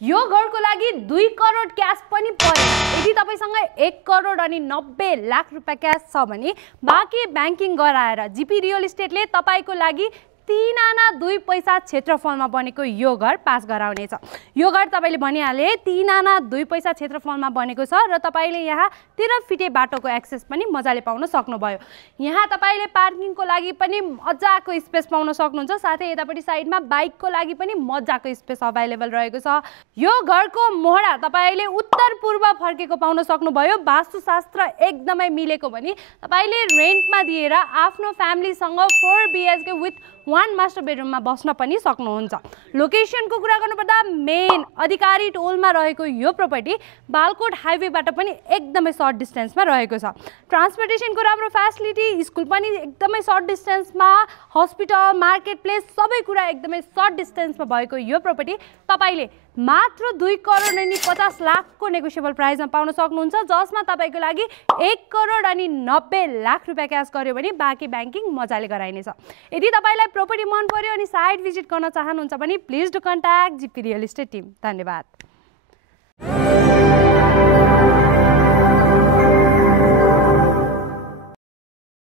यो घरको लागि 2 करोड क्यास पनि परेन। यदि तपाईसँग 1 करोड अनि 90 लाख रुपैयाँ क्यास छ भने बाँकी ब्याङ्किङ गराएर जीपी रियल इस्टेटले तपाईको लागि 3 आना 2 पैसा क्षेत्रफलमा बनेको यो घर पास गराउनेछ। यो घर तपाईले भनिहाले 3 आना 2 पैसा क्षेत्रफलमा बनेको छ र तपाईले यहाँ 13 फिटे बाटोको एक्सेस पनि मजाले पाउन सक्नुभयो। यहाँ तपाईले पार्किङको लागि पनि मजाको स्पेस पाउन सक्नुहुन्छ, साथै यतापट्टि साइडमा बाइकको लागि पनि मजाको स्पेस अभाइलेबल रहेको छ। यो घरको मोहडा तपाईले उत्तर पूर्व फर्केको पाउन सक्नुभयो। वास्तुशास्त्र एकदमै मिलेको भनी तपाईले रेन्टमा दिएर आफ्नो फ्यामिलीसँग 4 BHK विथ 1 मास्टर बेडरुममा बस्न पनि सक्नुहुन्छ। लोकेसनको कुरा गर्नुपर्दा मेन अधिकारी टोलमा रहेको यो प्रपर्टी बालकोट हाइवेबाट पनि एकदमै सर्ट डिस्टेन्समा रहेको छ। ट्रान्सपोर्टेसनको राम्रो फ्यासिलिटी, स्कुल पनि एकदमै सर्ट डिस्टेन्समा, हस्पिटल, मार्केट प्लेस सबै कुरा एकदमै सर्ट डिस्टेन्समा भएको यो प्रपर्टी तपाईले मात्र 2 करोड अनि 50 लाखको नेगोसिएबल प्राइसमा पाउन सक्नुहुन्छ, जसमा तपाईको लागि 1 करोड अनि 90 लाख रुपैयाँ क्यास गर्यो भने बाँकी ब्याङ्किङ मजाले गराइनेछ। यदि तपाईलाई प्रपर्टी मन पर्यो अनि साइट भिजिट गर्न चाहनुहुन्छ भने please do contact GP real estate team. धन्यवाद।